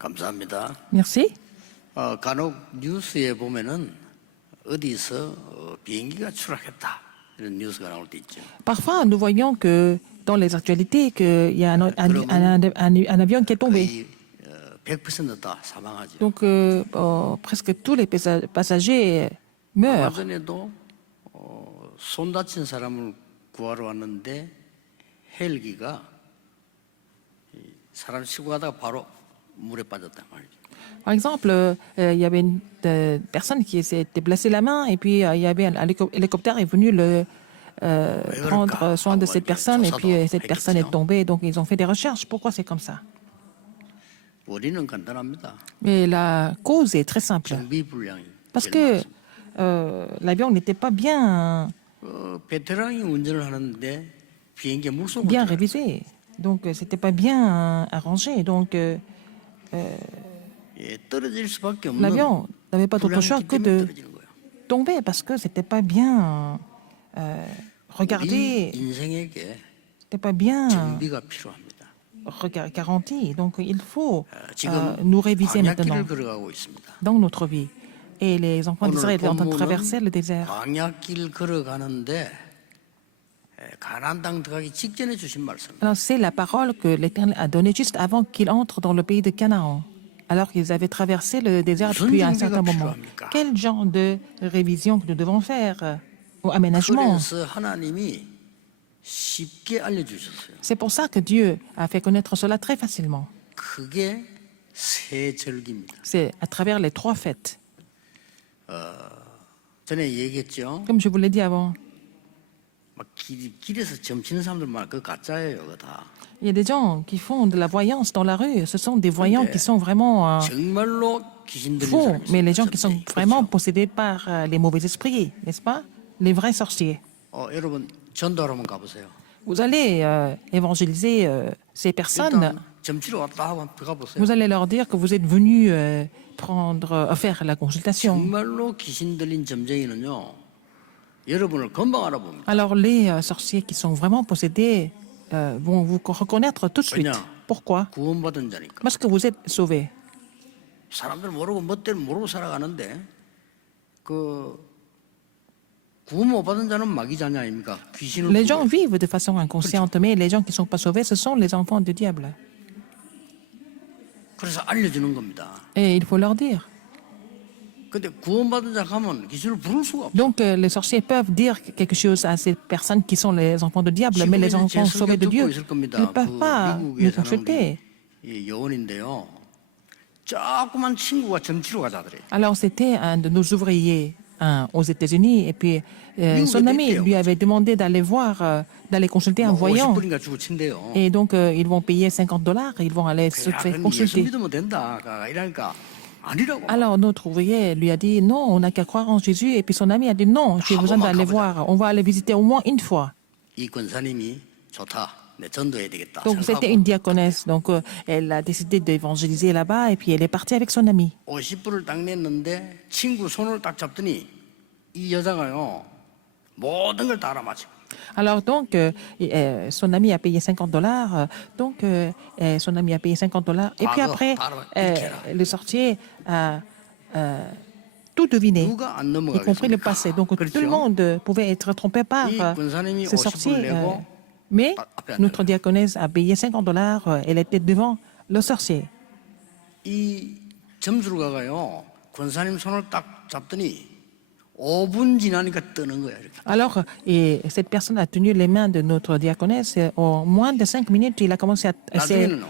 감사합니다. Merci. 간혹 뉴스에 보면은 어디서 비행기가 추락했다 이런 뉴스가 나올 때 있죠. Parfois, nous voyons que dans les actualités, qu'il y a un avion qui est tombé. 거의 100%다 사망하죠. Donc, presque tous les passagers 얼마 meurent. 전에도 손 다친 사람을 구하러 왔는데 헬기가 사람 싣고 가다가 바로 물에 빠졌단 말이죠. Par exemple, il y avait une personne qui s'était blessée la main et puis il y avait un hélicoptère est venu prendre soin de cette personne et puis cette personne est tombée. Donc, ils ont fait des recherches. Pourquoi c'est comme ça? 원인은 간단합니다. Mais la cause est très simple. 정비 불량이. Parce que l'avion n'était pas bien 베테랑이 운전을 하는데 비행기에 물속으로 bien 들어갔어요. révisé. Donc, c'était pas bien arrangé. Donc, 예, 떨어질 수밖에 없는 l'avion n'avait pas d'autre choix 불량이기 que 때문에 de 떨어지는 거예요. tomber parce que c'était pas bien 우리 regardé, 인생에게 c'était pas bien 정비가 필요합니다. garanti. Donc, il faut 지금 nous réviser maintenant 광야길을 걸어가고 있습니다. dans notre vie. Et les enfants d'Israël étaient en train de 본문은 traverser le désert. 광야길 걸어가는데 가나안 땅 들어가기 직전에 주신 말씀. Alors, c'est la parole que l'Éternel a donnée juste avant qu'ils entrent dans le pays de Canaan, alors qu'ils avaient traversé le désert depuis un certain moment. Quel genre de révision que nous devons faire au aménagement? 그래서 하나님이 쉽게 알려주셨어요. C'est pour ça que Dieu a fait connaître cela très facilement. 그게 새 절기입니다. C'est à travers les 3 fêtes. 전에 얘기했죠. Comme je vous l'ai dit avant, 막 길에서 점치는 사람들 말 그거 가짜예요, 그거 다. il y a des gens qui font de la voyance dans la rue. Ce sont des voyants qui sont vraiment 정말로 귀신 들린 faux, 사람이 mais les gens 있어요. qui sont 점쟁이. vraiment 그렇죠? possédés par les mauvais esprits, n'est-ce pas? Les vrais sorciers. 여러분 전도하러 한번 가보세요. Vous allez évangéliser ces personnes. 일단 점치러 왔다 하고 한번 가보세요. Vous allez leur dire que vous êtes venu faire la consultation. 정말로 귀신 들린 점쟁이는요, 여러분을 금방 알아봅니다. Alors les sorciers qui sont vraiment possédés vont vous reconnaître tout de suite. 왜냐? Pourquoi? 구원받은 자니까. Parce que vous êtes sauvés. 사람들 모르고 멋대로 모르고 살아가는데 구원 못 받은 자는 마귀자냐 아닙니까? 귀신을 Les gens 부르고. vivent de façon inconsciente, mais les gens qui ne sont pas sauvés, ce sont les enfants du diable. 그래서 알려주는 겁니다. Et il faut leur dire. 근데 구원받은 자 가면 귀신을 부를 수가 없어. Donc les sorciers peuvent dire quelque chose à ces personnes qui sont les enfants de diable, mais les enfants sauvés de Dieu, ils ne peuvent pas nous consulter. 이 여원인데요. 조그만 친구가 점치러 가자 그래. Alors c'était un de nos ouvriers aux États-Unis, et puis son ami lui avait demandé d'aller voir, d'aller consulter un voyant. 50불인가 주고 친대요. Et donc ils vont payer $50, ils vont aller se 야, faire 그건 예수 consulter. 믿으면 된다. 이러니까 아니라고. Alors notre ouvrier lui a dit non, on n'a qu'à croire en Jésus, et puis son ami a dit non, j'ai besoin d'aller voir, on va aller visiter au moins une fois. 이 권사님이 좋다. 내 전도해야 되겠다. Donc c'était une diaconesse, donc elle a décidé d'évangéliser là-bas, et puis elle est partie avec son ami. 50불을 딱 냈는데 친구 손을 딱 잡더니 이 여자가요 모든 걸 다 알아맞혀. Alors donc, son ami a payé $50, donc son ami a payé $50, et puis après, le sorcier a tout deviné, 누가 안 y compris le passé. Donc tout le monde pouvait être trompé par 이 권사님이 ce 50불 sorcier. 내고 Mais 앞에 notre diaconesse a payé $50, elle était devant le sorcier. 이 점수를 가가요 권사님 손을 딱 잡더니 5분 지나니까 뜨는 거야 이렇게. Alors, et cette personne a tenu les mains de notre diaconesse, et en moins de 5 minutes, il a commencé à 나중에는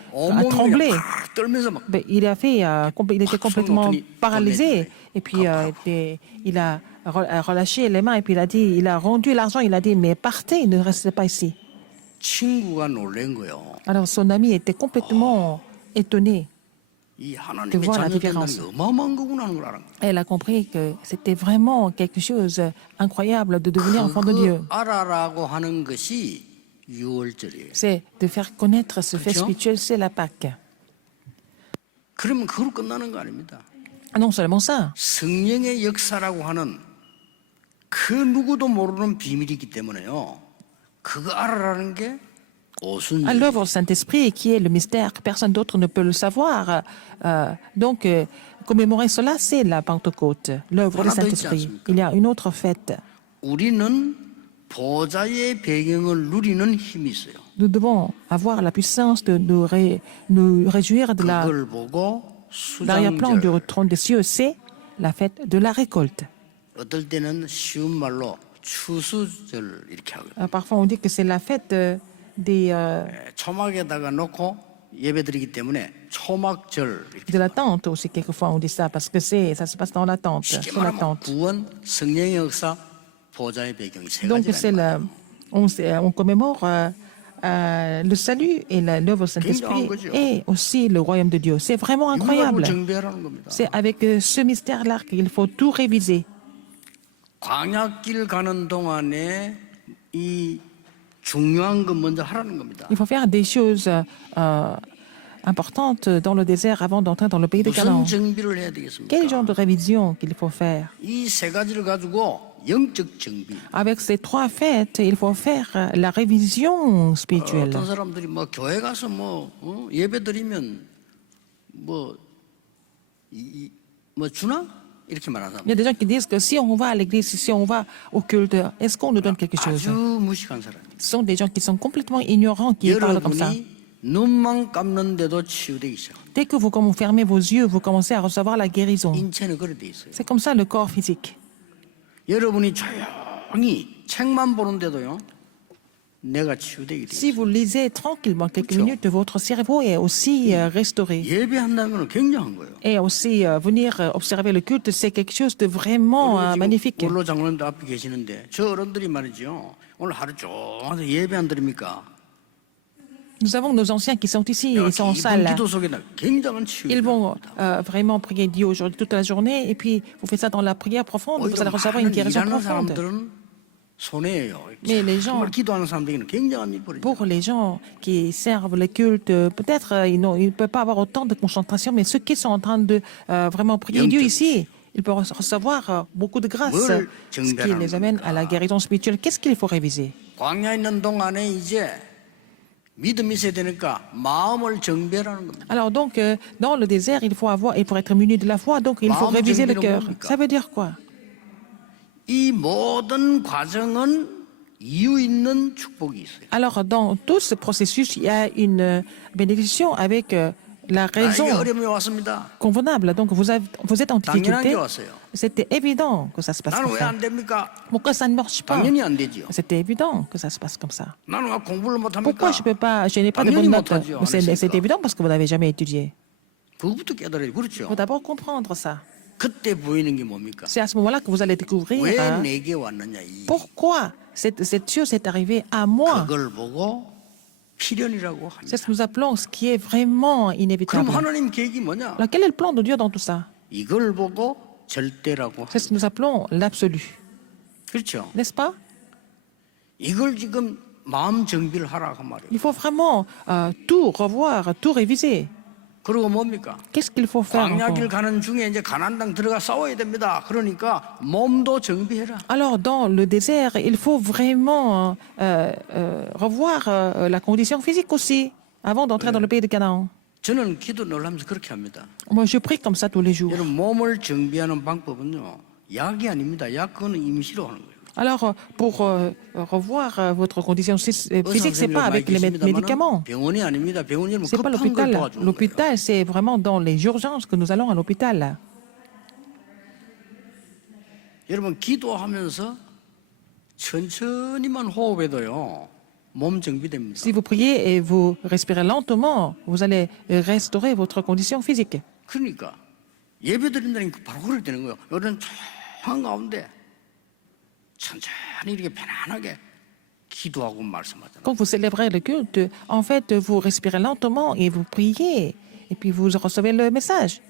trembler. 온몸이 팍 떨면서 막 Ben, il était complètement paralysé, et puis il a relâché les mains, et puis il a rendu l'argent, il a dit mais partez, ne restez pas ici. 친구가 놀란 거예요. Alors son ami était complètement étonné. 이 de 하나님의 voir la 자녀 된다는 différence. 게 어마어마한 거구나 하는 걸 알아. Elle a compris que c'était vraiment quelque chose incroyable de devenir enfant de Dieu. 그거 알아라고 하는 것이 6월절이에요. C'est de faire connaître ce fait 그렇죠? spirituel, c'est la Pâque. 그러면 그걸로 끝나는 거 아닙니다. Non seulement ça, 성령의 역사라고 하는 그 누구도 모르는 비밀이기 때문에요. 그거 알아라는 게 à l'œuvre du Saint-Esprit, qui est le mystère que personne d'autre ne peut le savoir. Donc, commémorer cela, c'est la Pentecôte, l'œuvre du Saint-Esprit. Il y a une autre fête. 우리는 보좌의 배경을 누리는 힘이 있어요. Nous devons avoir la puissance de nous réjouir de 그걸 보고 l'arrière-plan du 수장절, trône des cieux, c'est la fête de la récolte. 어떨 때는 쉬운 말로 추수절 이렇게 하거든요. Parfois, on dit que c'est la fête des, 초막에다가 놓고 예배드리기 때문에 초막절 이렇게 de la tente aussi. Quelquefois, on dit ça parce que ça se passe dans la tente, 쉽게 sur la 말하면 tente. 구원, 성령의 역사, 보좌의 배경이 세 Donc, 가지가 on commémore le salut et l'œuvre du Saint-Esprit et aussi le royaume de Dieu. C'est vraiment incroyable. 정배하라는 겁니다. C'est avec ce mystère-là qu'il faut tout réviser. 광야길 가는 동안에 이 중요한 거 먼저 하라는 겁니다. Il faut faire des choses importantes dans le désert avant d'entrer dans le pays de Canaan. 무슨 정비를 해야 되겠습니까? Quel genre de révision qu'il faut faire? 이 세 가지를 가지고 영적 정비. Avec ces trois fêtes, il faut faire la révision spirituelle. 어떤 사람들이 뭐 교회 가서 예배 드리면 뭐 주나? 이렇게 말하는 사람. Il y a des gens qui disent que si on va à l'église, si on va au culte, est-ce qu'on nous donne quelque chose? 아주 무식한 사람. Ce sont des gens qui sont complètement ignorants qui parlent comme ça. 여러분이 눈만 감는데도 치유되기 시작합니다. Dès que vous fermez vos yeux, vous commencez à recevoir la guérison. 인체는 그래 돼 있어요. C'est comme ça le corps physique. 여러분이 조용히 책만 보는데도요. 내가 치유되게 돼 Si 있어요. vous lisez tranquillement quelques minutes, votre cerveau est aussi restauré. 예배한다는 건 굉장한 거예요. Et aussi, venir observer le culte, c'est quelque chose de vraiment magnifique. 원로 장로님도 앞에 계시는데 저 어른들이 말이죠. 오늘 하루 종일 예배 안 드립니까? Nous avons nos anciens qui sont ici, ils sont en salle. 기도 속에 굉장한 치유. Ils vont vraiment prier Dieu aujourd'hui toute la journée. Et puis, vous faites ça dans la prière profonde, vous allez recevoir une guérison 일하는 profonde. 사람들은 손해예요. Mais les gens, 정말 기도하는 사람들에게는 굉장한 일 벌이죠. pour les gens qui servent le culte, peut-être ils ne peuvent pas avoir autant de concentration, mais ceux qui sont en train de vraiment prier Dieu ici, ils peuvent recevoir beaucoup de grâce, ce qui les amène à la guérison spirituelle. Qu'est-ce qu'il faut réviser? 광야에 있는 동안에 이제 믿음이 있어야 되니까 마음을 정비하라는 겁니다. Alors donc, dans le désert, il pour être muni de la foi, donc il faut réviser le cœur. Ça veut dire quoi? 이 모든 과정은 이유 있는 축복이 있어요. Alors, dans tout ce processus, il y a une bénédiction avec la raison 나에게 어려움이 왔습니다. convenable. Donc, vous êtes en 당연한 difficulté. 게 왔어요. C'était évident que ça se passe 나는 comme 왜 ça. 안 됩니까? Pourquoi ça ne marche pas? 당연히 안 되지요. C'était évident que ça se passe comme ça. 나는 왜 공부를 못 Pourquoi 합니까? je n'ai pas de 당연히 bonnes notes? 못하죠. 안 C'est 했으니까. évident parce que vous n'avez jamais étudié. 그것부터 깨달아야 그렇죠. Il faut d'abord comprendre ça. 그때 보이는 게 뭡니까? C'est à ce moment-là que vous allez découvrir 왜 내게 왔느냐 이 pourquoi cette chose est arrivée à moi. 그걸 보고 필연이라고 C'est 합니다. ce que nous appelons ce qui est vraiment 그럼 inévitable. 하나님 계획이 뭐냐? Alors, quel est le plan de Dieu dans tout ça? 이걸 보고 절대라고 C'est ce que nous appelons l'absolu. 그렇죠. N'est-ce pas? 이걸 지금 마음 정비를 하라고 말이에요. Il faut vraiment tout revoir, tout réviser. 그리고 뭡니까? Qu'est-ce qu'il faut faire 광야길 encore? 가는 중에 이제 가나안 땅 들어가 싸워야 됩니다. 그러니까 몸도 정비해라. Alors, dans le désert, il faut vraiment revoir la condition physique aussi, avant d'entrer dans le pays de Canaan. 저는 기도 늘 하면서 그렇게 합니다. Moi, je prie comme ça tous les jours. 여러분 몸을 정비하는 방법은요. 약이 아닙니다. 약 그거는 임시로 하는 거예요. Alors, pour revoir votre condition physique, c'est pas avec les médicaments. 병원이 아닙니다. 병원이 C'est pas 급한 걸 l'hôpital. 도와주는 거예요. L'hôpital, c'est vraiment dans les urgences que nous allons à l'hôpital. 여러분 기도하면서 천천히만 호흡해도요. 몸 정비됩니다. Si vous priez et vous respirez lentement, vous allez restaurer votre condition physique. 그러니까 예배 드린다는 게 바로 그럴 때는 거예요. 이런 조용한 가운데 천천히 이렇게 편안하게 기도하고 말씀하잖아요. Quand vous célébrez le culte, en fait, vous respirez lentement et vous priez. Et puis vous recevez le message.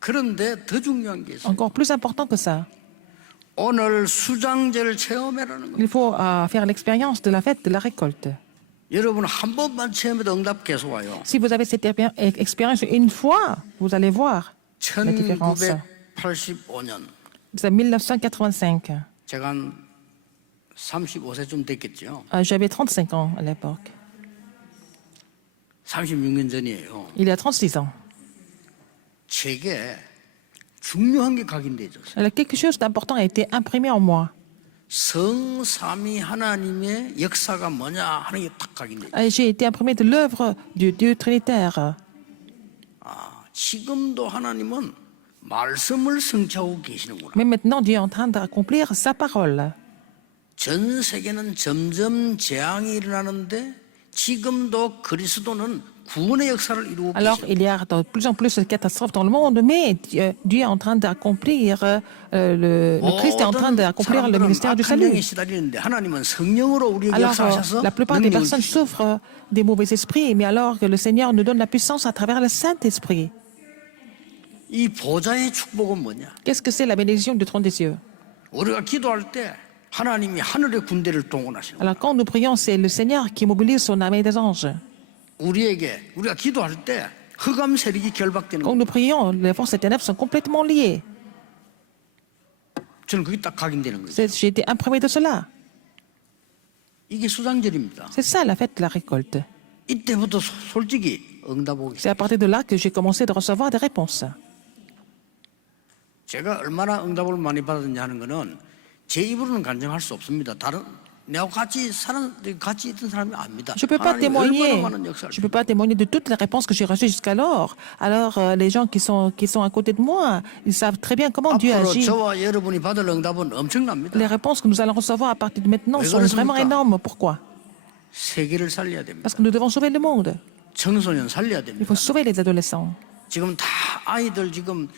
그런데 더 중요한 게 있어요. Encore plus important que ça, 오늘 수장절 체험해라는 거예요. il faut faire l'expérience de la fête de la récolte. 여러분 한 번만 체험해도 응답 계속 와요. Si vous avez cette expérience une fois, vous allez voir la différence. 1985년 C'est 1985. 제가 한 35세쯤 됐겠죠. J'avais 35 ans à l'époque. 36년 전이에요. il y a 36 ans. 책에 중요한 게 각인되어졌어요. Alors, quelque chose d'important a été imprimé en moi. 성삼위 하나님의 역사가 뭐냐 하는 게 딱 각인되어 있어요. J'ai été imprimé de l'œuvre du Dieu trinitaire. 지금도 하나님은 말씀을 성취하고 계시는구나. Mais maintenant, Dieu est en train d'accomplir sa parole. 전 세계는 점점 재앙이 일어나는데 지금도 그리스도는 구원의 역사를 이루고 Alors, 계십니다. il y a de plus en plus de catastrophes dans le monde, mais Dieu est en train d'accomplir, le Christ est en train d'accomplir le ministère du 악한 영에 salut. 시달리는데 하나님은 성령으로 우리에게 Alors, 역사하셔서 la plupart des 능력을 personnes 주시고 souffrent des mauvais esprits, mais alors que le Seigneur nous donne la puissance à travers le Saint-Esprit. 이 보좌의 축복은 뭐냐? Qu'est-ce que c'est la bénédiction du trône des cieux? 우리가 기도할 때 하나님이 하늘의 군대를 동원하시는 거예요. Alors, quand nous prions, c'est le Seigneur qui mobilise son armée des anges. 우리가 기도할 때 흑암 세력이 결박되는 Quand 거예요. nous prions, les forces des ténèbres sont complètement liées. 저는 그게 딱 각인되는 거예요. J'ai été imprimé de cela. 이게 수장절입니다. C'est ça la fête de la récolte. 이때부터 솔직히 응답 오기 C'est à partir de là que j'ai commencé de recevoir des réponses. 제가 얼마나 응답을 많이 받았냐 하는 거는 제 입으로는 간증할 수 없습니다. 내가 같이 있던 사람이 압니다. Je ne peux pas 하나님이 témoigner. 얼마나 많은 역사를 Je peux pas témoigner de toutes les réponses que j'ai reçues jusqu'alors. Alors, les gens qui sont à côté de moi, ils savent très bien comment Dieu 앞으로 agit. 저와 여러분이 받을 응답은 엄청납니다. Les réponses que nous allons recevoir à partir de maintenant 왜 sont vraiment 그렇습니까? énormes. Pourquoi? 세계를 살려야 됩니다. Parce que nous devons sauver le monde. 청소년 살려야 Il 됩니다. faut sauver les adolescents. 지금 다 아이들 지금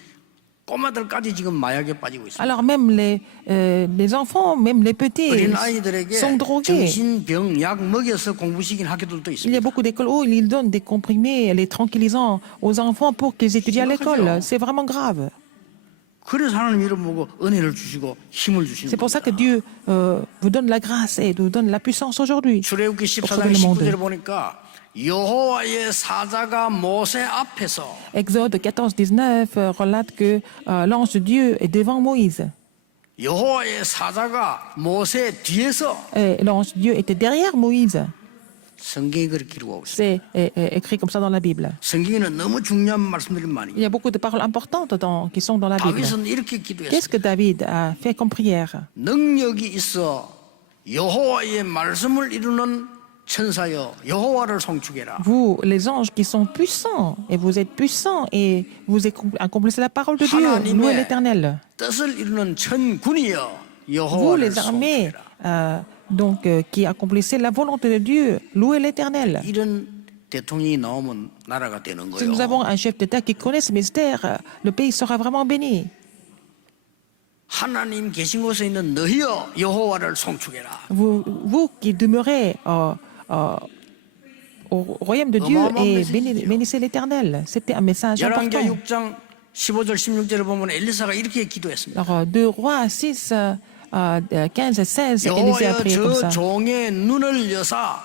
꼬마들까지 지금 마약에 빠지고 있습니다. Alors même les enfants, même les petits, 어린 아이들에게 sont drogués. 정신병 약 먹여서 공부시킨 학교들도 Il y a 있습니다. beaucoup d'écoles où ils donnent des comprimés, les tranquillisants aux enfants pour qu'ils étudient à l'école. C'est vraiment grave. 그래서 하나님 이름 보고 은혜를 주시고 힘을 주시는 C'est pour ça que 겁니다. Dieu vous donne la grâce et nous donne la puissance aujourd'hui. 출애굽기 pour 14장 sauver le monde. 19절에 보니까 여호와의 사자가 모세 앞에서 Exode 14-19 relate que l'ange de Dieu est devant Moïse. 여호와의 사자가 모세 뒤에서 Et l'ange de Dieu était derrière Moïse. 성경이 그렇게 기록하고 있습니다. C'est écrit comme ça dans la Bible. 성경에는 너무 중요한 말씀들이 많이 Il y a beaucoup de paroles importantes qui sont dans la Bible. 다윗은 이렇게 Qu'est-ce 기도했어요. que David a fait comme prière? 능력이 있어 여호와의 말씀을 이루는 천사여 여호와를 송축해라. Vous, les anges qui sont puissants, et vous êtes puissants, et vous accomplissez la parole de Dieu. Louez l'Éternel. 뜻을 이루는 천군이여 Vous, 여호와를 les armées, 송축해라. qui accomplissez la volonté de Dieu, louez l'Éternel. 이런 대통령이 나오면 나라가 되는 Si 거예요. nous avons un chef d'État qui connaît ce mystère, le pays sera vraiment béni. 하나님 계신 곳에 있는 너희여 여호와를 송축해라. Vous qui demeurez au royaume de Dieu et bénissez l'Éternel. C'était un message 열왕기하 important. 6장 15절 16절을 보면 엘리사가 이렇게 기도했습니다. Alors, 2 Rois 6, 15 et 16, Élisée a 여호와여 prié comme 저 ça. 종의 눈을 여사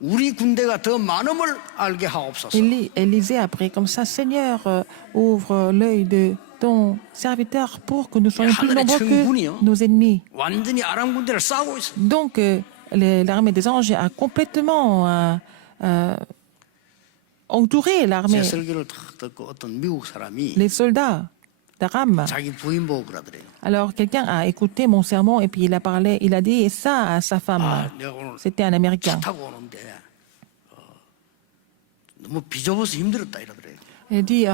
우리 군대가 더 많음을 알게 하옵소서. Élisée a prié comme ça. Seigneur, ouvre l'œil de ton serviteur pour que nous soyons plus nombreux que nos ennemis. 완전히 아람 군대를 싸우고 있어요. Donc, l'armée des anges a complètement entouré 제 l'armée. 설교를 탁 듣고 어떤 미국 사람이 Les soldats d'Aram. 자기 부인 보고 그러더래요. Alors, quelqu'un a écouté mon sermon et puis il a dit ça à sa femme. 아, 내가 오늘 C'était un Américain. 차 타고 오는데 너무 비좁아서 힘들었다 이러더래요. Il dit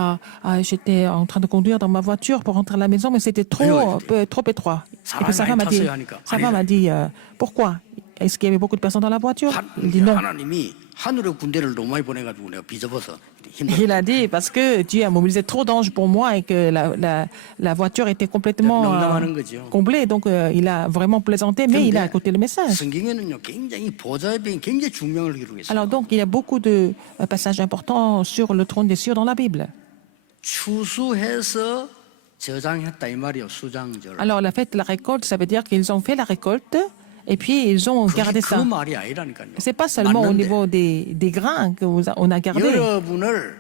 j'étais en train de conduire dans ma voiture pour rentrer à la maison, mais c'était trop étroit. Et puis sa femme a dit pourquoi? Est-ce qu'il y avait beaucoup de personnes dans la voiture? Il dit non. 하나님이 하늘의 군대를 너무 많이 보내가지고 내가 비좁아서 힘들었다. Il a dit parce que Dieu a mobilisé trop d'anges pour moi et que la voiture était complètement 농담하는 거죠. comblée. Donc il a vraiment plaisanté, mais il a écouté le message. 성경에는요 굉장히 보좌의 병이 굉장히 중요한 걸 기록했어요. Alors donc il y a beaucoup de passages importants sur le trône des cieux dans la Bible. 추수해서 저장했다 이 말이요 수장절. Alors la fête de la récolte, ça veut dire qu'ils ont fait la récolte et puis ils ont gardé 그 ça. 말이 아니라니까요. C'est pas seulement au 맞는데 niveau des grains qu'on a gardé. 여러분을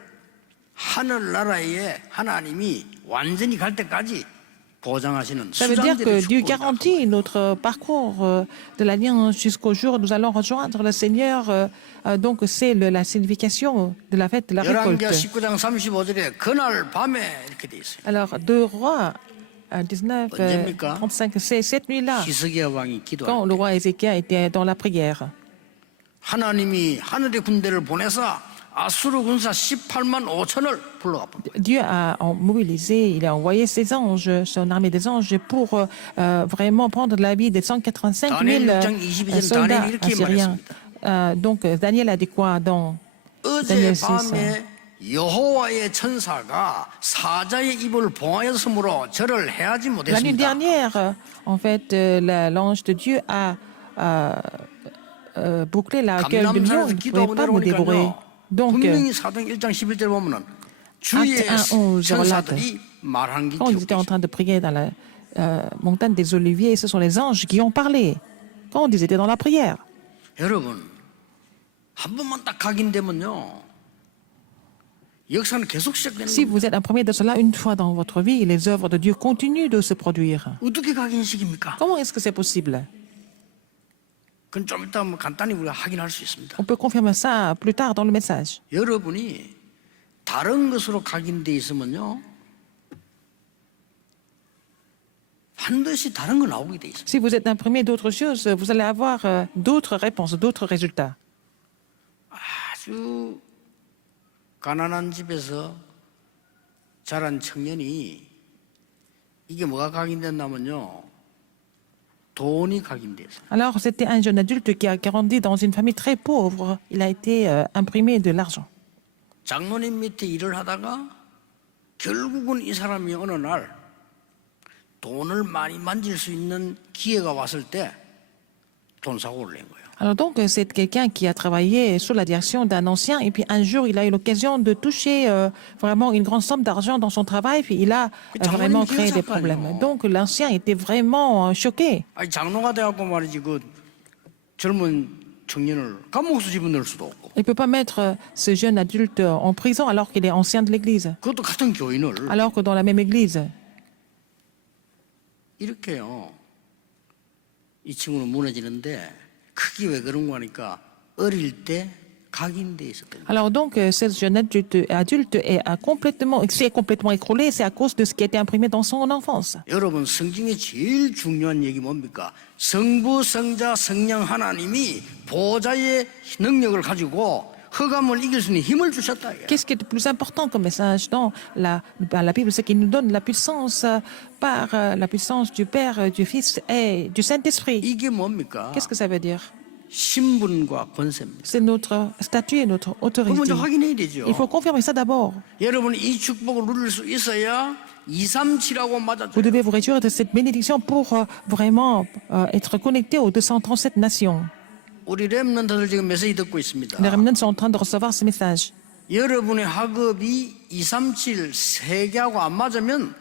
하늘나라에 하나님이 완전히 갈 때까지 보장하시는 Ça veut dire 수장들의 que Dieu 축복이다. garantit notre parcours de l'Alliance jusqu'au jour où nous allons rejoindre le Seigneur. Donc c'est la signification de la fête de la 열왕기하 récolte. 19장 35절에 그날 밤에 이렇게 돼 있어요. Alors, 2 Rois 19, 언제입니까? 35, c'est cette nuit-là, 히스기야 왕이 기도할 quand 때 le roi Ézéchiel était dans la prière. 하나님이 하늘의 군대를 보내서 아수르 군사 18만 5천을 불러와 봅니다. Dieu a mobilisé, il a envoyé ses anges, son armée des anges, pour vraiment prendre la vie des 185 000 soldats assyriens. Donc, Daniel a dit quoi dans Daniel 6? 어젯밤에 여호와의 천사가 사자의 입을 봉하였으므로 절을 해하지 La nuit 못했습니다. dernière, en fait, l'ange de Dieu a bouclé la gueule du lion, il ne pouvait pas me dévorer. Donc, 분명히 사도행 1장 11절 보면은 주의 Acte 1, 11 천사들이 말한 게 quand ils étaient en 기록돼 train de prier dans la montagne des Oliviers, ce sont les anges qui ont parlé. Quand ils étaient dans la prière. 있어요. 여러분 한 번만 딱 각인되면요 역사는 계속 시작되는 Si 겁니다. vous êtes imprégné de cela une fois dans votre vie, les œuvres de Dieu continuent de se produire. 어떻게 각인식입니까? Comment est-ce que c'est possible? 그건 좀 이따 뭐 간단히 우리가 확인할 수 있습니다. On peut confirmer ça plus tard dans le message. 여러분이 다른 것으로 각인돼 있으면요 반드시 다른 거 나오게 돼 있어요. Si vous êtes imprégné d'autres choses, vous allez avoir d'autres réponses, d'autres résultats. 아주 가난한 집에서 자란 청년이 이게 뭐가 각인됐냐면요 돈이 각인됐어요. Alors, c'était un jeune adulte qui a grandi dans une famille très pauvre. Il a été imprimé de l'argent. 장로님 밑에 일을 하다가 결국은 이 사람이 어느 날 돈을 많이 만질 수 있는 기회가 왔을 때 돈 사고를 낸 거예요. Alors donc, c'est quelqu'un qui a travaillé sous la direction d'un ancien et puis un jour, il a eu l'occasion de toucher vraiment une grande somme d'argent dans son travail puis il a vraiment créé des problèmes. Donc, l'ancien était vraiment choqué. 아니 장로가 돼갖고 말이지 그 젊은 청년을 감옥수 집어넣을 수도 없고 Il ne peut pas mettre ce jeune adulte en prison alors qu'il est ancien de l'Église. 그것도 같은 교인을 Alors que dans la même Église, 이렇게요. 이 친구는 무너지는데 크게 왜 그런 거 하니까 어릴 때 각인돼 있었던 거예요. alors donc, ce jeune adulte s'est complètement écroulé, c'est à cause de ce qui a été imprimé dans son enfance. 여러분 성경의 제일 중요한 얘기 뭡니까? 성부, 성자, 성령 하나님이 보좌의 능력을 가지고 흑암을 이길 수 있는 힘을 주셨다. 이게. Qu'est-ce qui est le plus important comme message dans la Bible? C'est qu'il nous donne la puissance par la puissance du Père, du Fils et du Saint-Esprit. 이게 뭡니까? Qu'est-ce que ça veut dire? 신분과 권세입니다. C'est notre statut et notre 그거 autorité. 먼저 확인해야 되죠. Il faut confirmer ça d'abord. 여러분 이 축복을 누릴 수 있어야 237하고 맞아줘요. Vous devez vous réjouir de cette bénédiction pour vraiment être connecté aux 237 nations. 우리 렘넌트들 지금 메시지 듣고 있습니다. Les remnants sont en train de recevoir ce message. 여러분의 학업이 237 3개하고 안 맞으면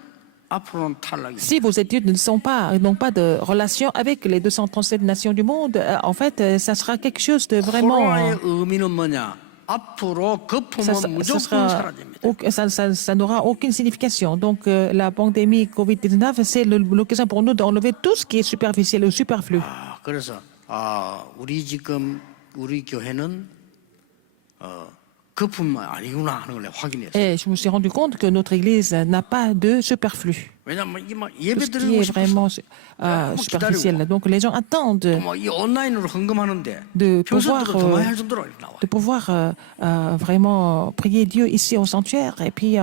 앞으로는 탈락이에요. Si vos études n'ont pas de relation avec les 237 nations du monde, en fait, ça sera quelque chose de vraiment... 코로나의 의미는 뭐냐? 앞으로 거품은 무조건 사라집니다. Ça n'aura aucune signification. Donc, la pandémie Covid-19, c'est l'occasion pour nous d'enlever tout ce qui est superficiel ou superflu. 그래서 우리 교회는 거품 아니구나 하는 걸 확인했어요. Et je me suis rendu compte que notre Église n'a pas de superflu. 왜냐하면 이게 막 Tout 예배 ce qui 드리고 est vraiment 싶어서 superficiel. Donc, les gens attendent 이 온라인으로 헌금하는데 de 평소보다 더 많이 할 정도로 나와요. pouvoir vraiment prier Dieu ici au sanctuaire. Et puis,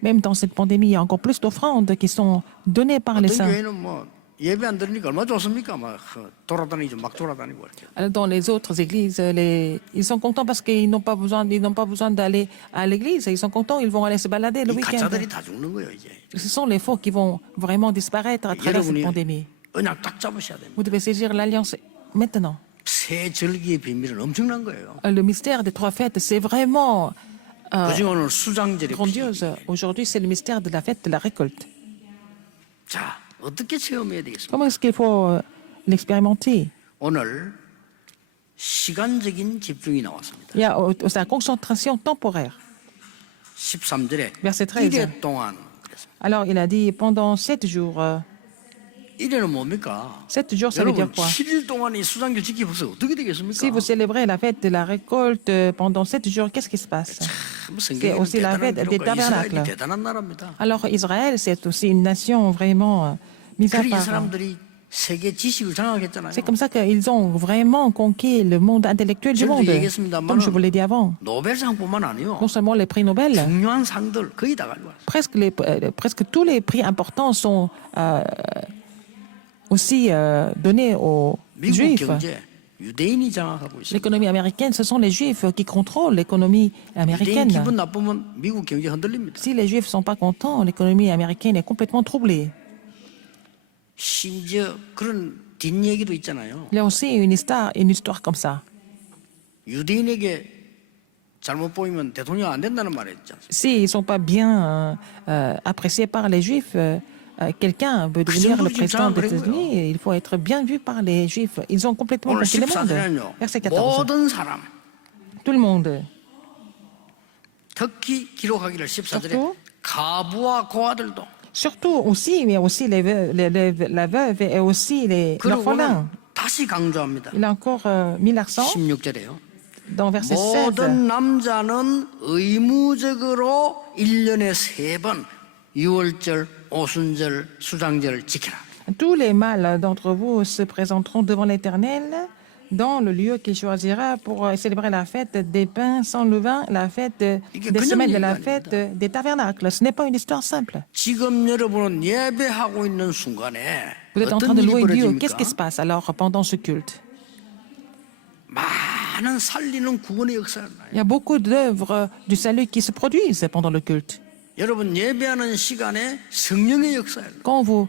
même dans cette pandémie, il y a encore plus d'offrandes qui sont données par les 어떤 saints. 교회는 뭐 예배 안 드리니까 얼마나 좋습니까? 막 돌아다니죠, 막 돌아다니고 이렇게. Dans les autres églises, ils sont contents parce qu'ils n'ont pas besoin d'aller à l'église. Ils sont contents, ils vont aller se balader le 이 week-end. 가짜들이 다 죽는 거예요 이제. Ce sont les faux qui vont vraiment disparaître à travers cette 여러분이 pandémie. 언약 딱 잡으셔야 됩니다. Vous devez saisir l'alliance maintenant. 새 절기의 비밀은 엄청난 거예요. Le mystère des trois fêtes, c'est vraiment 그중에 오늘 수장절의 grandiose. Aujourd'hui, c'est le mystère de la fête de la récolte. 자, 어떻게 체험해야 되겠습니까? Comment est-ce qu'il faut l'expérimenter? 오늘 시간적인 집중이 나왔습니다. Il y a la concentration temporaire. 13절에 Verset 13. 1회 동안 그랬습니다. Alors il a dit pendant 7 jours. 1일은 뭡니까? 7 jours, ça veut dire 여러분 quoi? 7일 동안 이 수장절 지켜보세요. 어떻게 Si 되겠습니까? vous célébrez la fête de la récolte pendant 7 jours, qu'est-ce qui se passe? C'est aussi la fête des tabernacles. 이스라엘이 대단한 나라입니다. Alors Israël, c'est aussi une nation vraiment mise à 그래 이 part. 사람들이 세계 지식을 장악했잖아요. C'est comme ça qu'ils ont vraiment conquis le monde intellectuel du monde, comme je vous l'ai dit avant. 노벨상뿐만 아니요. Non seulement les prix Nobel, 중요한 상들 거의 다 가지고 왔어요. presque tous les prix importants sont aussi donnés aux 미국 Juifs. 경제 유대인이 장악하고 있어요. L'économie américaine, ce sont les Juifs qui contrôlent l'économie 유대인 américaine. 기분 나쁘면 미국 경제 흔들립니다. Si les Juifs ne sont pas contents, l'économie américaine est complètement troublée. 심지어 그런 뒷얘기도 있잖아요. Il y a aussi une histoire comme ça. 유대인에게 잘못 보이면 대통령 안 된다는 말이 있지 않습니까? S'ils ne sont pas bien appréciés par les Juifs, quelqu'un veut devenir le président des États-Unis, il faut être bien vu par les Juifs. Ils ont complètement 오늘 conquis le monde. 14절에는요. Verset 14. 모든 사람, Tout le monde, 특히 기록하기를 14절에 surtout, 가부와 고아들도 surtout aussi, mais aussi la veuve et aussi l'orphelin. 그리고는 다시 강조합니다. Il a encore mis l'accent 16절에요. dans verset 16. 모든 남자는 의무적으로 1년에 3번 유월절, 오순절, 수장절 지켜라. Tous les mâles d'entre vous se présenteront devant l'Éternel dans le lieu qu'il choisira pour célébrer la fête des pains sans levain, la fête des semaines de la fête des tabernacles. Ce n'est pas une histoire simple. 지금 여러분은 예배하고 있는 순간에 Vous êtes en train 어떤 de 일이 louer Dieu. Qu'est-ce qui se 벌어집니까? passe alors pendant ce culte? 많은 살리는 구원의 역사가 나요. Il y a beaucoup d'œuvres du salut qui se produisent pendant le culte. 여러분 예배하는 시간에 성령의 역사예요. Quand vous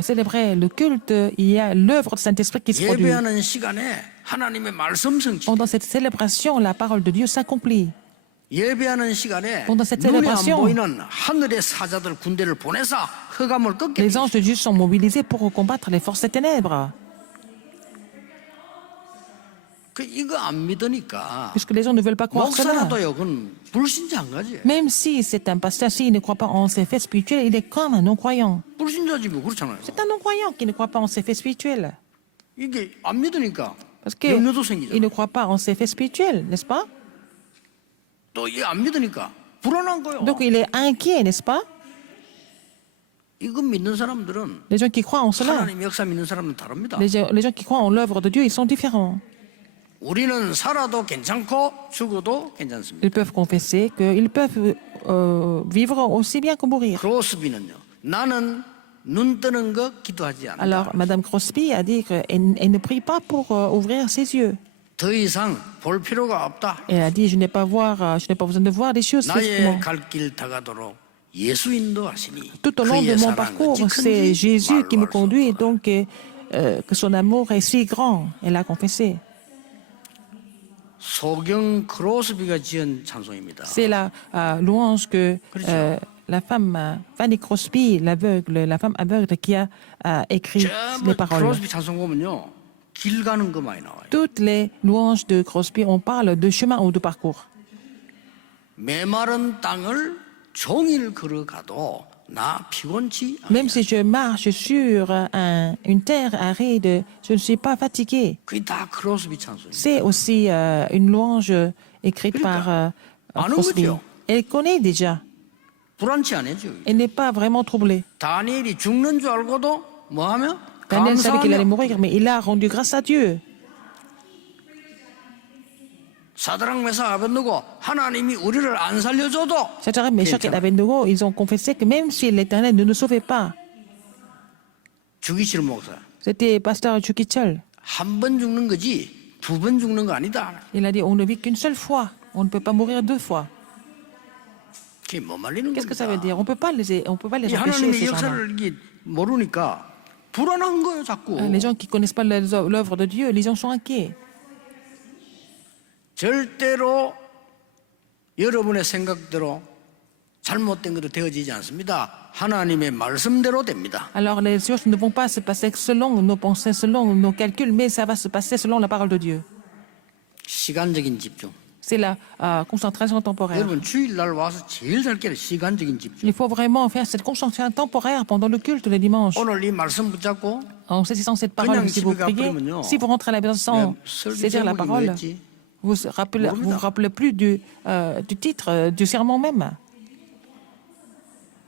célébrez le culte, il y a l'œuvre du Saint-Esprit qui se produit. 예배하는 시간에 하나님의 말씀 성취. Pendant cette célébration, la parole de Dieu s'accomplit. 예배하는 시간에 Pendant cette 눈에 안 célébration, 보이는 하늘의 사자들 군대를 보내서 흑암을 꺾게. Les anges de Dieu sont mobilisés pour combattre les forces des ténèbres. 그 이거 안 믿으니까 Puisque les gens ne veulent pas croire cela. 목사라도요. 그건 불신자 한 가지. Même si c'est un pasteur, s'il ne croit pas en ses faits spirituels, il est comme un non-croyant. 불신자지 뭐 그렇잖아요. C'est un non-croyant qui ne croit pas en ses faits spirituels. 이게 안 믿으니까 Parce qu'il 염려도 ne 생기잖아. croit pas en ses faits spirituels, n'est-ce pas? 또 이게 안 믿으니까 불안한 거요. Donc il est inquiet, n'est-ce pas? 이거 믿는 사람들은 Les gens qui croient en cela, 하나님 역사 믿는 사람은 다릅니다. les gens qui croient en l'œuvre de Dieu, ils sont différents. 우리는 살아도 괜찮고 죽어도 괜찮습니다. Ils peuvent confesser qu'ils peuvent vivre aussi bien que mourir. 크로스비는요. 나는 눈 뜨는 거 기도하지 않는다. Alors, Madame Crosby a dit qu'elle ne prie pas pour ouvrir ses yeux. 더 이상 볼 필요가 없다. Elle a dit, je n'ai pas besoin de voir des choses 나의 physiquement. 갈 길 다가도록 예수 인도하시니 Tout au long de 그의 mon 사랑 parcours, 어찌 c'est 큰지 Jésus qui 말로 me 할수 conduit, 없다. donc que son amour est si grand. Elle a confessé. 소경 크로스비가 지은 찬송입니다. C'est la louange que la femme Fanny Crosby, l'aveugle, la femme aveugle qui a écrit les 전부 paroles. 크로스비 찬송 보면요. 길 가는 거 많이 나와요. Toutes les louanges de Crosby, on parle de chemin ou de parcours. 메마른 땅을 종일 걸어가도 나 피곤치 Même 않아. si je marche sur une terre aride, je ne suis pas fatigué. 그게 다 크로스비 찬송입니다. C'est aussi une louange écrite par 아는 Crosby. 거죠. Elle connaît déjà. 불안치 않죠. Elle n'est pas vraiment troublée. 다니엘이 죽는 줄 알고도 뭐하며 Daniel savait qu'il allait 감사하며 mourir, mais il a rendu grâce à Dieu. 사드락 메삭 아벳느고 하나님이 우리를 안 살려줘도 Shadrach, Meshach et 괜찮아. Abednego, ils ont confessé que même si l'Éternel ne nous sauvait pas, 죽이실 목사 c'était pasteur Chukichel. 한 번 죽는 거지 2번 죽는 거 아니다. Il a dit, on ne vit qu'une seule fois. On ne peut pas mourir 2 fois. 그게 뭐 말리는 Qu'est-ce que ça veut 겁니다. dire? On ne peut pas les 이 empêcher, ces 하나님의 gens-là. 역사를 이게 모르니까 불안한 거예요 자꾸. Les gens qui ne connaissent pas l'œuvre de Dieu, les gens sont inquiets. 절대로 여러분의 생각대로 잘못된 것도 되어지지 않습니다. 하나님의 말씀대로 됩니다. Alors les choses ne vont pas se passer selon nos pensées, selon nos calculs, mais ça va se passer selon la parole de Dieu. 시간적인 집중. c'est la concentration temporaire. 여러분 주일날 와서 제일 잘 깨는 시간적인 집중. Il faut vraiment faire cette concentration temporaire pendant le culte le dimanche. 오늘 이 말씀 붙잡고 En saisissant cette parole, si vous priez, si vous rentrez à la maison sans saisir la parole, vous vous rappelez plus du titre du sermon même.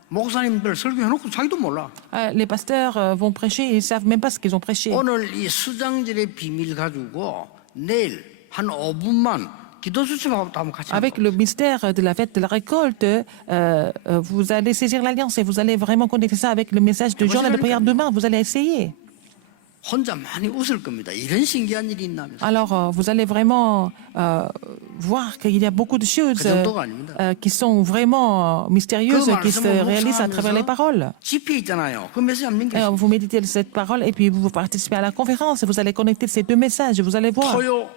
목사님들 설교해놓고 자기도 몰라. Les pasteurs vont prêcher, ils ne savent même pas ce qu'ils ont prêché. 오늘 이 수장절의 비밀 가지고 내일 한 5분만 기도 수첩하고 한번 같이. Avec le mystère de la fête de la récolte, vous allez saisir l'alliance et vous allez vraiment connecter ça avec le message de journée de prière demain. Vous allez essayer. 혼자 많이 웃을 겁니다. 이런 신기한 일이 있나면서. Alors, vous allez vraiment voir qu'il y a beaucoup de choses qui sont vraiment mystérieuses, qui se réalisent à travers les paroles. 집회 있잖아요. 그 메시지 안 넘겨요. Vous méditez cette parole et puis vous participez à la conférence et vous allez connecter ces deux messages, vous allez voir. 토요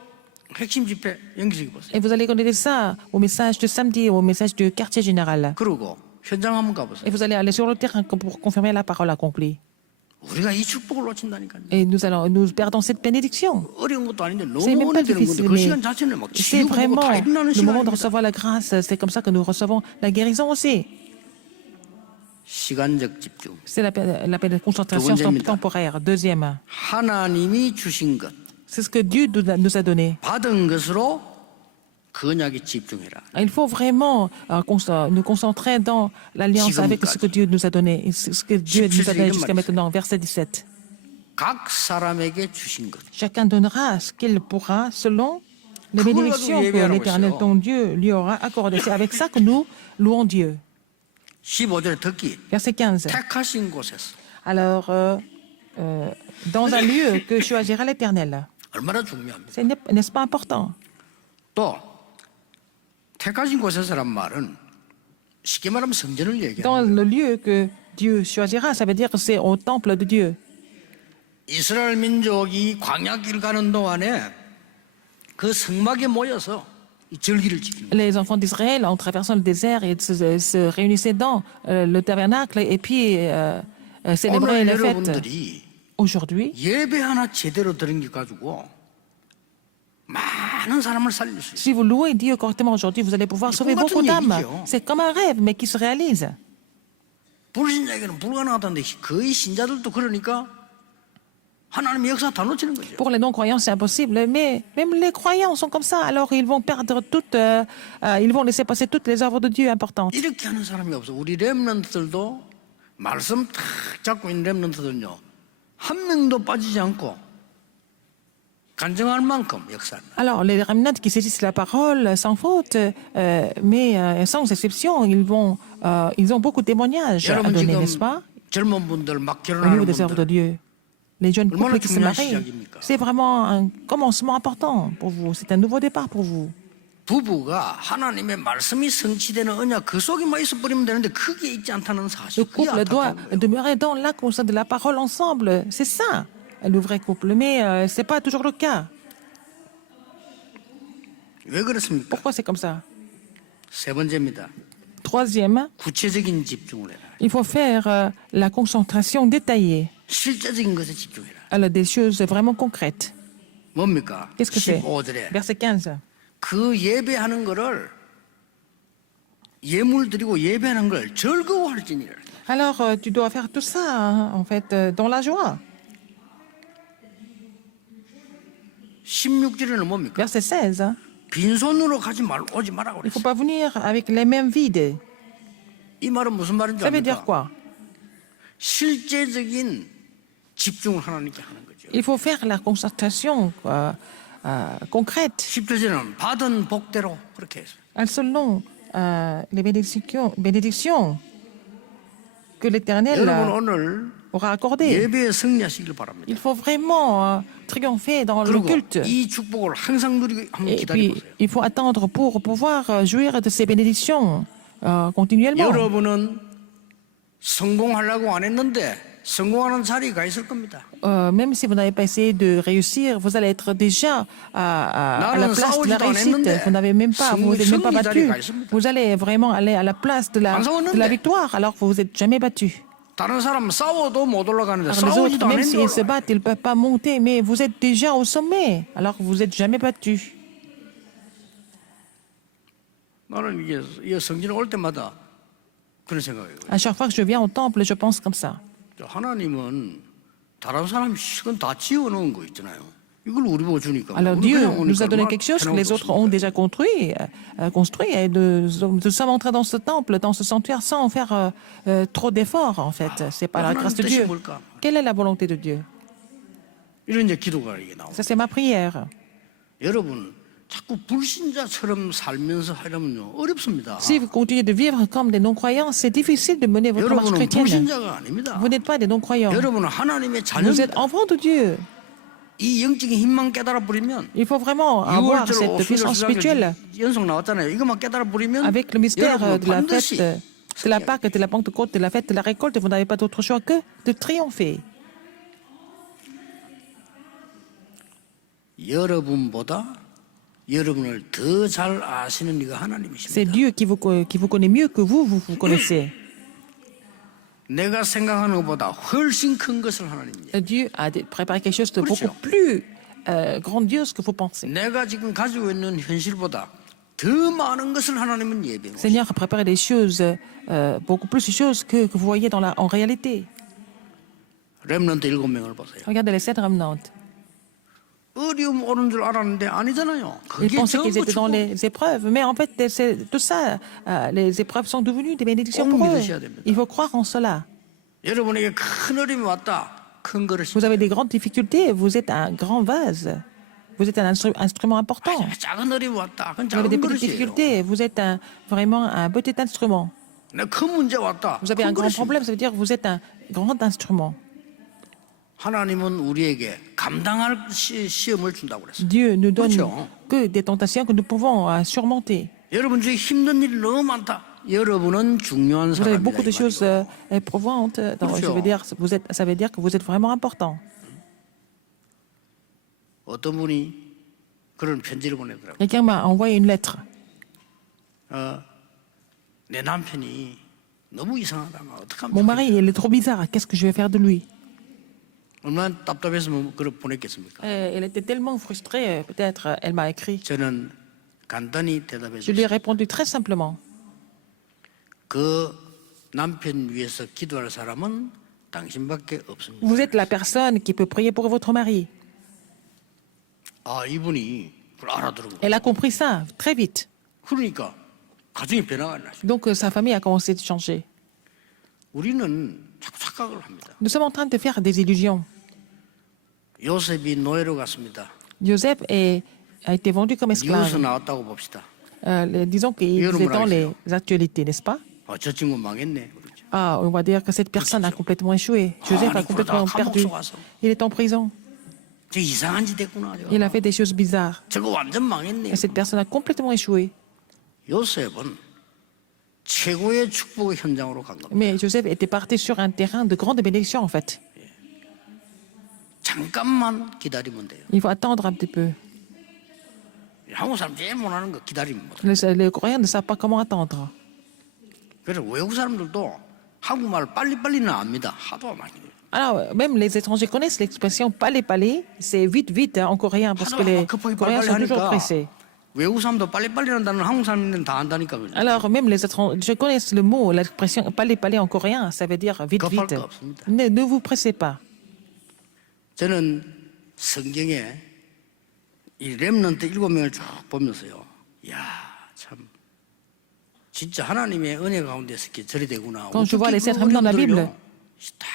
핵심 집회 연기시켜 보세요. Et vous allez connecter ça au message de samedi, au message du quartier général. 그리고 현장 한번 가보세요. Et vous allez aller sur le terrain pour confirmer la parole accomplie. 우리가 이 축복을 놓친다니까요. Et nous perdons cette bénédiction. 어려운 것도 아닌데 C'est 너무 même pas 어려운 건데 difficile, 그 mais 시간 자체는 막 c'est 치유고 vraiment 다 일어나는 le moment de 시간입니다. recevoir la grâce. C'est comme ça que nous recevons la guérison aussi. 시간적 집중. C'est la concentration temporaire. Deuxième, 하나님이 주신 것, c'est ce que Dieu nous a donné. 받은 것으로 그 언약에 집중해라. Il faut vraiment nous concentrer dans l'alliance avec ce que Dieu nous a donné, et ce que Dieu nous a donné jusqu'à maintenant. Verset 17. 각 사람에게 주신 것. Chacun donnera ce qu'il pourra selon les bénédictions que l'Éternel, ton Dieu, lui aura accordées. C'est avec ça que nous louons Dieu. 15절에 듣기. Verset 15. 택하신 곳에서. Alors, dans un lieu que choisira l'Éternel. 얼마나 중요합니다. N'est-ce pas important? 또 택하신 곳에서란 말은 쉽게 말하면 성전을 얘기합니다. Dans le lieu que Dieu choisira, ça veut dire que c'est au temple de Dieu. 이스라엘 민족이 광야길 가는 동안에 그 성막에 모여서 이 절기를 지키는 거예요. Les enfants d'Israël, en traversant le désert, ils se réunissaient dans le tabernacle et puis célébraient 오늘 les fêtes. 여러분들이 Aujourd'hui, 예배 하나 제대로 드린 게 가지고 많은 사람을 살릴 수 있어요. si vous louez Dieu correctement aujourd'hui, vous allez pouvoir sauver beaucoup d'âmes. C'est comme un rêve, mais qui se réalise. 불신자에게는 불가능하다는데 거의 신자들도 그러니까 하나님의 역사 다 놓치는 거죠. Pour les non-croyants, c'est impossible, mais même les croyants sont comme ça. Alors, ils vont perdre ils vont laisser passer toutes les œuvres de Dieu importantes. 이렇게 하는 사람이 없어. 우리 렘넌트들도 말씀 탁 잡고 있는 렘넌트들은요. 한 명도 빠지지 않고 간증할 만큼 역사를. Alors, les remnants qui saisissent la parole sans faute, mais sans exception, ils ont beaucoup de témoignages à 여러분 donner, 지금 n'est-ce pas? 젊은 분들 막 Au niveau 결혼하는 des œuvres de 분들 Dieu. Les jeunes 얼마나 couples qui se 중요한 marient, 시작입니까? c'est vraiment un commencement important pour vous. C'est un nouveau départ pour vous. 부부가 하나님의 말씀이 성취되는 언약 그 속에만 있어 버리면 되는데 그게 있지 않다는 사실. Le 그게 couple doit 안타까운 거예요. demeurer dans la conscience de la parole ensemble. C'est ça, le vrai couple. Mais ce n'est pas toujours le cas. 왜 그렇습니까? Pourquoi c'est comme ça? 세 번째입니다. Troisième, 구체적인 집중을 해라. il faut faire la concentration détaillée. 실제적인 것에 집중해라. Alors, des choses vraiment concrètes. 뭡니까? Qu'est-ce que c'est? 15절에 Verset 15. 그 예배하는 거를 예물 드리고 예배하는 걸 즐거워할지니라. Alors, tu dois faire tout ça, hein, en fait, dans la joie. 16절에는 뭡니까? Verset 16. Hein. 빈손으로 오지 말라고 Il ne faut 그랬어요. pas venir avec les mêmes vides. 이 말은 무슨 말인지 Ça veut dire 압니까? quoi? 실제적인 집중을 하나님께 하는 거죠. Il faut faire la concentration concrète. 10절에는 받은 복대로 그렇게 했어요. Selon les bénédictions que l'Éternel 여러분 오늘 aura accordées. 예배에 승리하시길 바랍니다. Il faut vraiment triompher dans le 그리고 culte. 이 축복을 항상 누리고 한번 Et puis, 기다려보세요. il faut attendre pour pouvoir jouir de ces bénédictions continuellement. 여러분은 성공하려고 안 했는데 성공하는 자리에 가 있을 겁니다. Même si vous n'avez pas essayé de réussir, vous allez être déjà à la place de la réussite. Vous n'avez même pas, vous n'êtes même pas battu. Vous allez vraiment aller à la place de la victoire, alors que vous n'êtes jamais battu. 다른 사람 싸워도 못 올라가는데 Alors les autres, 싸우지도 même 않는데 s'ils se battent, ils ne peuvent pas monter, mais vous êtes déjà au sommet, alors que vous n'êtes jamais battu. 나는 이게 이 성전에 올 때마다 그런 생각이에요. À chaque fois que je viens au temple, je pense comme ça. 하나님은 다른 사람 시간 다 지어놓은 거 있잖아요. 이걸 우리 보고 주니까. Alors 우리 Dieu 그냥 오니까 nous a donné 얼마나 quelque chose que 편한 les 거 autres ont 없습니까? déjà construit et nous sommes entrés dans ce temple, dans ce sanctuaire sans faire trop d'efforts en fait. C'est pas la grâce de Dieu. Quelle est la volonté de Dieu? 이런 이제 기도가 이게 나오고. Ça c'est ma prière. 여러분 자꾸 불신자처럼 살면서 하려면요 어렵습니다. Si vous continuez de vivre comme des non-croyants, c'est difficile de mener votre marche 여러분은 chrétienne. 불신자가 아닙니다. Vous n'êtes pas des non-croyants. 여러분은 하나님의 Vous êtes 자녀입니다. enfants de Dieu. 이 영적인 힘만 깨달아 버리면 Il faut vraiment avoir cette puissance spirituelle 연속 나왔잖아요. 이것만 깨달아 버리면 avec le mystère 여러분은 de la 반드시 fête de la Pâque, de la Pentecôte, de la fête de la récolte. Vous n'avez pas d'autre choix que de triompher. 여러분보다 여러분을 더 잘 아시는 이가 C'est 하나님이십니다. Dieu qui vous connaît mieux que vous connaissez. 내가 생각하는 것보다 훨씬 큰 것을 하나님이. Dieu a préparé quelque chose de 그렇죠. beaucoup plus grandiose que vous pensez. 내가 지금 가지고 있는 현실보다 더 많은 것을 하나님은 예비해 놓으셨어요. Seigneur a préparé des choses, beaucoup plus de choses que vous voyez en réalité. 렘넌트 7명을 보세요. Regardez les 7 remnantes. 어려움 오는 줄 알았는데 아니잖아요. Ils 그게 pensaient qu'ils 전부 étaient dans 축복. les épreuves, mais en fait, tout ça, les épreuves sont devenues des bénédictions 꼭 pour eux. 믿으셔야 됩니다. Il faut croire en cela. 여러분에게 큰 어려움이 왔다. 큰 그릇이. Vous avez des grandes difficultés, vous êtes un grand vase. Vous êtes un instrument important. 작은 어려움이 왔다. 그건 Vous avez des 작은 petites 그릇이에요. difficultés, vous êtes vraiment un petit instrument. 큰 문제 왔다. Vous avez un 큰 grand 그릇입니다. problème, ça veut dire que vous êtes un grand instrument. 하나님은 우리에게 감당할 시험을 준다고 그랬어요. Dieu nous donne 그렇죠. que des tentations que nous pouvons surmonter. 여러분 중에 힘든 일이 너무 많다. 여러분은 중요한 Vous avez beaucoup de 사람이다. 이 choses 말이에요. éprouvantes. 그렇죠. Je veux dire, ça veut dire que vous êtes vraiment important. 어떤 분이 그런 편지를 보내더라고요. Quelqu'un m'a envoyé une lettre. 내 남편이 너무 이상하다. Mon 어떡합니까? mari, il est trop bizarre. Qu'est-ce que je vais faire de lui? 얼마나 답답했으면 그걸 보냈겠습니까? Elle était tellement frustrée, peut-être, elle m'a écrit. 저는 간단히 대답해 Je lui ai 줬어요. répondu très simplement. 그 남편 위해서 기도할 사람은 당신밖에 없습니다. Vous êtes la personne qui peut prier pour votre mari. 아, 이분이 그걸 알아들은 거예요. Elle a compris ça très vite. 그러니까 가정이 변화가 나죠. Donc sa famille a commencé à changer. 우리는 자꾸 착각을 합니다. Nous sommes en train de faire des illusions. 요셉이 노예로 갔습니다. Joseph a été vendu comme 뉴스 esclave. 나왔다고 봅시다. Disons qu'il 이거는 est dans les 뭐라 actualités, n'est-ce pas? 저 친구 망했네. 그러죠. Ah, on va dire que cette personne a complètement échoué. Joseph a complètement perdu. Il est en prison. 저 이상한 짓 했구나. Il a fait des choses bizarres. 저거 완전 망했네. Et cette personne a complètement échoué. 요셉은 최고의 축복 현장으로 간 겁니다. Mais Joseph était parti sur un terrain de grande bénédiction, en fait. 잠깐만 기다리면 돼요. Il faut attendre un petit peu. 한국 사람 제일 못하는 거 기다리면 못. Les Coréens ne savent pas comment attendre. 그래서 외국 사람들도 한국말 빨리빨리는 압니다. 하도 많이. Alors, même les étrangers connaissent l'expression palais-palais. C'est vite, vite en coréen, parce que les Coréens sont toujours pressés. 외국 사람도 빨리빨리 한다는 한국 사람들은 다 안다니까. 그죠? Alors, même les étrangers, je connais le mot, l'expression palais-palais en coréen, ça veut dire vite, 급할 vite. 거 없습니다. Ne vous pressez pas. 저는 성경에 이 렘넌트 7명을 쭉 보면서요. 야, 참 진짜 하나님의 은혜 가운데서 이렇게 저리 되구나. Quand je vois les 어떻게 7 그 remnants de la 어려움들을요, Bible. 다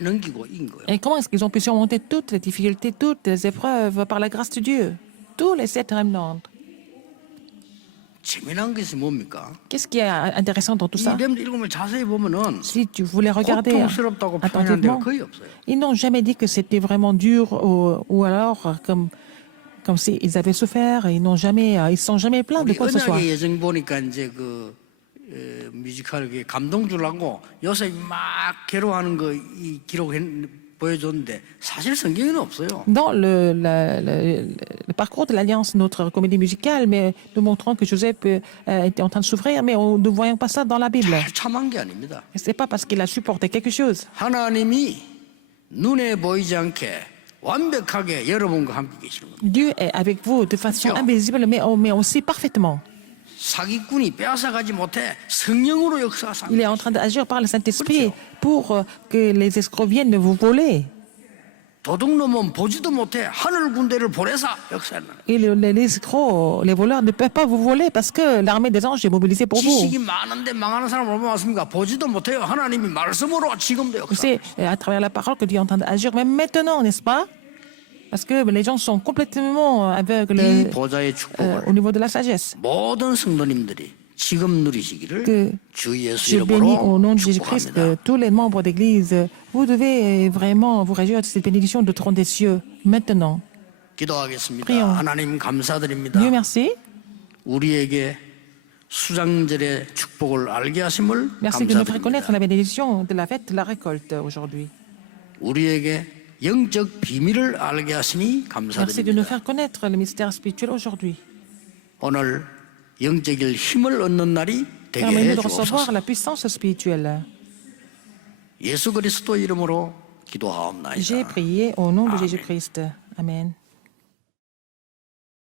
넘기고 이긴 거예요. Et comment est-ce qu'ils ont pu surmonter toutes les difficultés, toutes les épreuves par la grâce de Dieu? Tous les 7 remnants. 재미난 것이 뭡니까? Qu'est-ce qui est intéressant dans tout 이 ça? 렘넌트 7명 자세히 보면은 Si tu voulais regarder 고통스럽다고 표현한 데가 attentivement, 거의 없어요. ils n'ont jamais dit que c'était vraiment dur ou alors comme s'ils avaient souffert. Ils n'ont jamais, ils se sont jamais plaints de 우리 quoi que ce soit. 언약의 예정 보니까 이제 그 뮤지컬 감동 주려고 요셉이 막 괴로워하는 거 이 기록 보여줬는데 사실 성경에는 없어요. Dans le parcours de l'Alliance, notre comédie musicale, mais nous montrons que Joseph était en train de souffrir, mais nous ne voyons pas ça dans la Bible. 잘 참한 게 아닙니다. Ce n'est pas parce qu'il a supporté quelque chose. 하나님이 눈에 보이지 않게 완벽하게 여러분과 함께 계시는 겁니다. Dieu est avec vous de façon 그렇죠. invisible, mais aussi parfaitement. 사기꾼이 빼앗아가지 못해 성령으로 역사하사. Il est en train d'agir par le Saint-Esprit pour que les escrocs viennent de vous voler. 도둑놈은 보지도 못해 하늘 군대를 보내사 역사하는. Et les escrocs, les voleurs ne peuvent pas vous voler parce que l'armée des anges est mobilisée pour vous. 지식이 많은데 망하는 사람 얼마나 많습니까? 보지도 못해요. 하나님이 말씀으로 지금도 Vous 역사. savez, à travers la parole que Dieu est en train d'agir, même maintenant, n'est-ce pas? Parce que les gens sont complètement aveugles 이 보좌의 축복을 au niveau de la sagesse. 모든 성도님들이 지금 누리시기를 Que 주 예수 je bénis au nom 이름으로 de Jésus-Christ 축복합니다. tous les membres d'église. Vous devez vraiment vous réjouir de cette bénédiction de trône des cieux maintenant. 기도하겠습니다. Prions. 하나님 감사드립니다. Dieu merci. 우리에게 수장절의 축복을 알게 하심을 Merci de nous faire connaître 감사드립니다. la bénédiction de la fête de la récolte aujourd'hui. 우리에게 영적 비밀을 알게 하시니 Merci de nous 감사드립니다. faire connaître le mystère spirituel aujourd'hui. 오늘 영적인 힘을 얻는 날이 되게 Permettez-nous 해 de recevoir 주옵소서. la puissance spirituelle. 예수 그리스도 이름으로 J'ai 기도하옵나이다. prié au nom de Amen. Jésus-Christ. Amen.